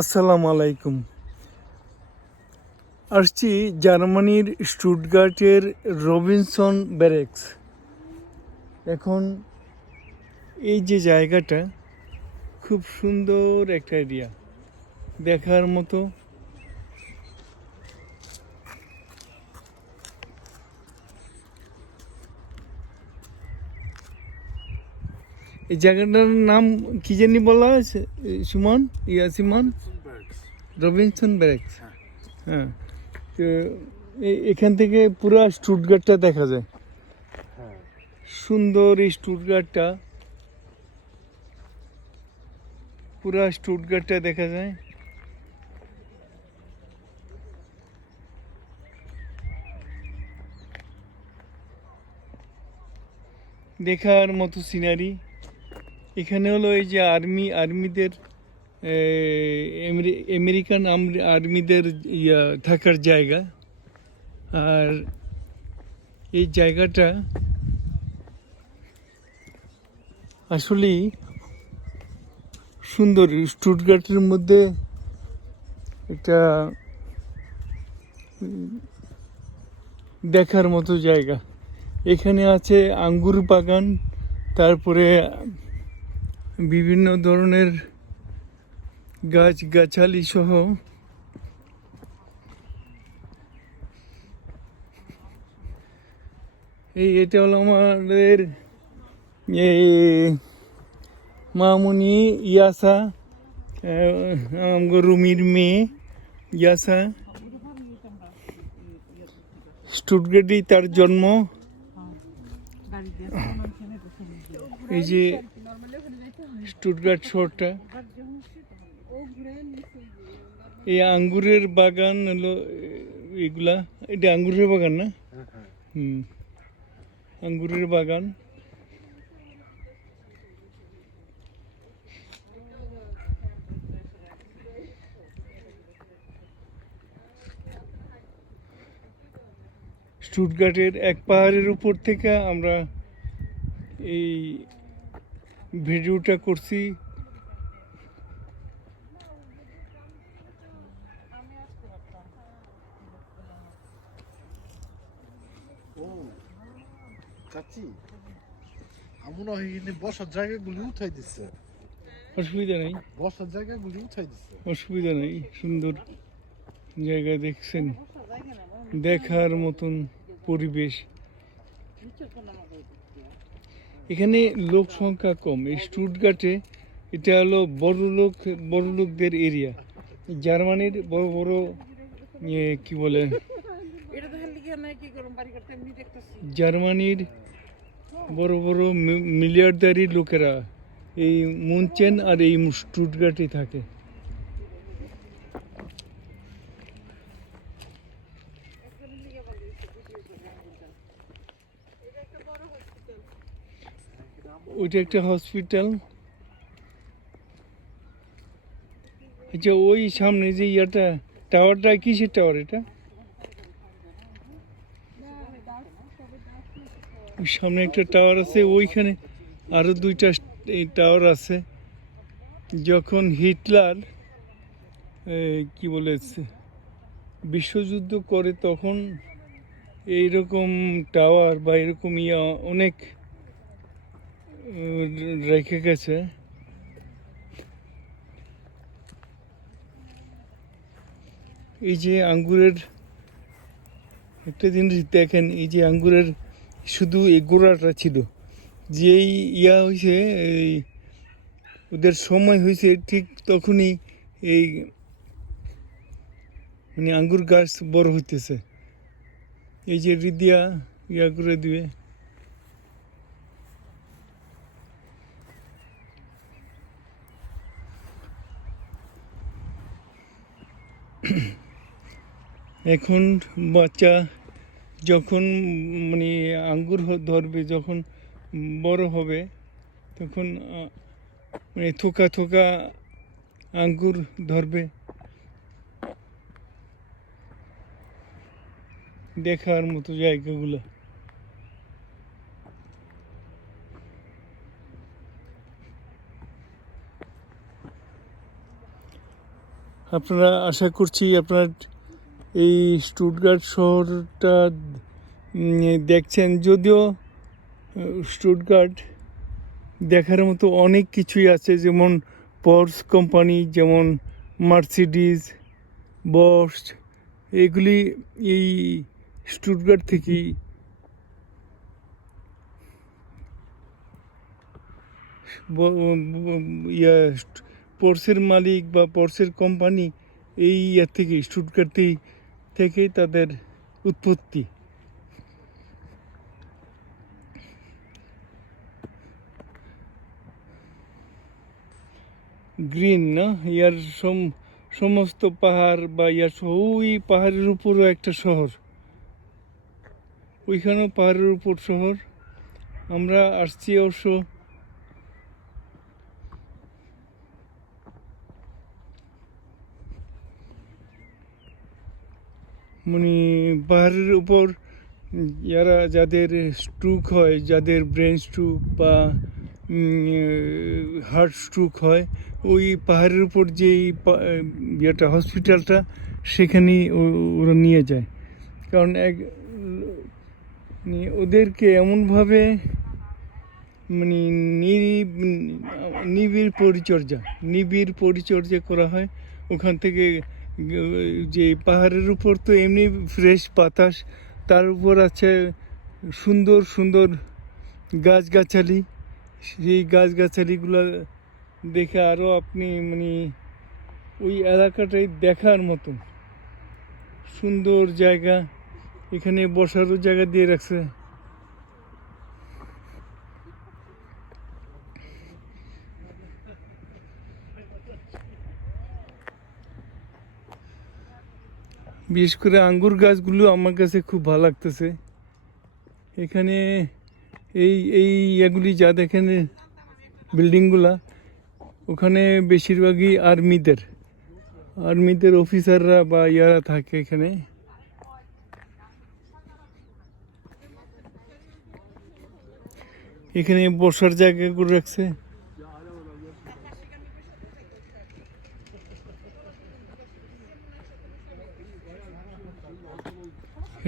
আসসালামু আলাইকুম। আসছি জার্মানির স্টুটগার্টের রবিনসন ব্যারেক্স। এখন এই যে জায়গাটা খুব সুন্দর একটা এরিয়া, দেখার মতো। এই জায়গাটার নাম কি জানি বলা হয়েছে সুমন? Simon Robinson ব্যারেক্স। হ্যাঁ, তো এখান থেকে পুরো স্টুটগার্টটা দেখা যায়। সুন্দর এই স্টুটগার্টটা, পুরো স্টুটগার্টটা দেখা যায়। দেখার মতো সিনারি। এখানে হলো এই যে আর্মিদের আমেরিকান আর্মিদের থাকার জায়গা। আর এই জায়গাটা আসলেই সুন্দর। স্টুটগার্টের মধ্যে একটা দেখার মতো জায়গা। এখানে আছে আঙ্গুর বাগান, তারপরে বিভিন্ন ধরনের গাছগাছালি সহ। এটা হলো আমাদের এই মামুনি ইয়াসা, রুমির মেয়ে ইয়াসা। স্টুটগার্টেই তার জন্ম। এই যে স্টুটগার্ট শহরটা, এই আঙ্গুরের বাগান হলো এগুলা। এটা আঙ্গুরের বাগান না? আঙ্গুরের বাগান। স্টুটগার্টের এক পাহাড়ের উপর থেকে আমরা এই ভিডিওটা করছি। বসার জায়গাগুলি উঠাই দিচ্ছে। অসুবিধা নেই, বসার জায়গাগুলি উঠাই দিচ্ছে। অসুবিধা নেই। সুন্দর জায়গা দেখছেন, দেখার মতন পরিবেশ। এখানে লোক সংখ্যা কম। এই স্টুটগার্টে এটা হলো বড় লোকদের এরিয়া। জার্মানির বড় বড় কি বলে, জার্মানির বড় বড় মিলিয়ার্ডারি লোকেরা এই মুনচেন আর এই স্টুটগার্টে থাকে। ওইটা একটা হসপিটাল। আচ্ছা, ওই সামনে যে টাওয়ারটা কিসের টাওয়ার এটা? ওই সামনে একটা টাওয়ার আছে, ওইখানে আরো দুইটা টাওয়ার আছে। যখন হিটলার কি বলে বিশ্বযুদ্ধ করে, তখন এইরকম টাওয়ার বা এরকম অনেক রেখে গেছে। এই যে আঙ্গুরের একটা জিনিস দেখেন, এই যে আঙ্গুরের শুধু এই গোড়াটা ছিল, যেই হয়েছে, এই ওদের সময় হয়েছে ঠিক তখনই এই মানে আঙ্গুর গাছ বড় হইতেছে। এই যে রিদিয়া করে দিবে। এখন বাচ্চা যখন মানে আঙ্গুর ধরবে, যখন বড় হবে, তখন মানে থোকা থোকা আঙ্গুর ধরবে। দেখার মতো জায়গাগুলো। আপনারা আশা করছি আপনার এই স্টুটগার্ট শহরটা দেখছেন, যদিও স্টুটগার্ট দেখার মতো অনেক কিছুই আছে, যেমন পর্স কোম্পানি, যেমন মার্সিডিজ, বস, এগুলি এই স্টুটগার্ট থেকেই পোর্সের মালিক বা পোর্সের কোম্পানি এই ইয়ার থেকে স্টুটগার্ট থেকেই তাদের উৎপত্তি। গ্রিন না, ইয়ার সমস্ত পাহাড় বা ইয়ার ওই পাহাড়ের উপরও একটা শহর, ওইখানেও পাহাড়ের উপর শহর। আমরা আসছি অবশ্য মানে পাহাড়ের উপর যারা যাদের স্ট্রোক হয়, যাদের ব্রেন স্ট্রোক বা হার্ট স্ট্রোক হয়, ওই পাহাড়ের উপর যেই ইয়েটা হসপিটালটা, সেখানেই ওরা নিয়ে যায়। কারণ ওদেরকে এমনভাবে মানে নিবিড় পরিচর্যা করা হয় ওখান থেকে। যে পাহাড়ের উপর তো এমনি ফ্রেশ বাতাস, তার উপর আছে সুন্দর সুন্দর গাছগাছালি। সেই গাছগাছালিগুলো দেখে আরও আপনি মানে ওই এলাকাটাই দেখার মতো সুন্দর জায়গা। এখানে বসারও জায়গা দিয়ে রাখছে। বিশেষ করে আঙ্গুর গাছগুলো আমার কাছে খুব ভালো লাগতেছে। এখানে এই এগুলি যা দেখেন বিল্ডিংগুলা, ওখানে বেশিরভাগই আর্মিদের অফিসাররা বা ইয়ারা থাকে এখানে। এখানে বসার জায়গাগুলো রাখছে।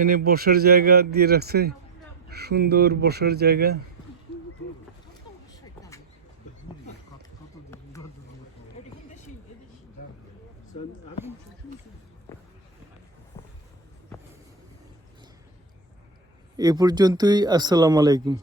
এখানে বসার জায়গা দিয়ে রাখছে, সুন্দর বসার জায়গা। এ পর্যন্তই। আসসালামু আলাইকুম।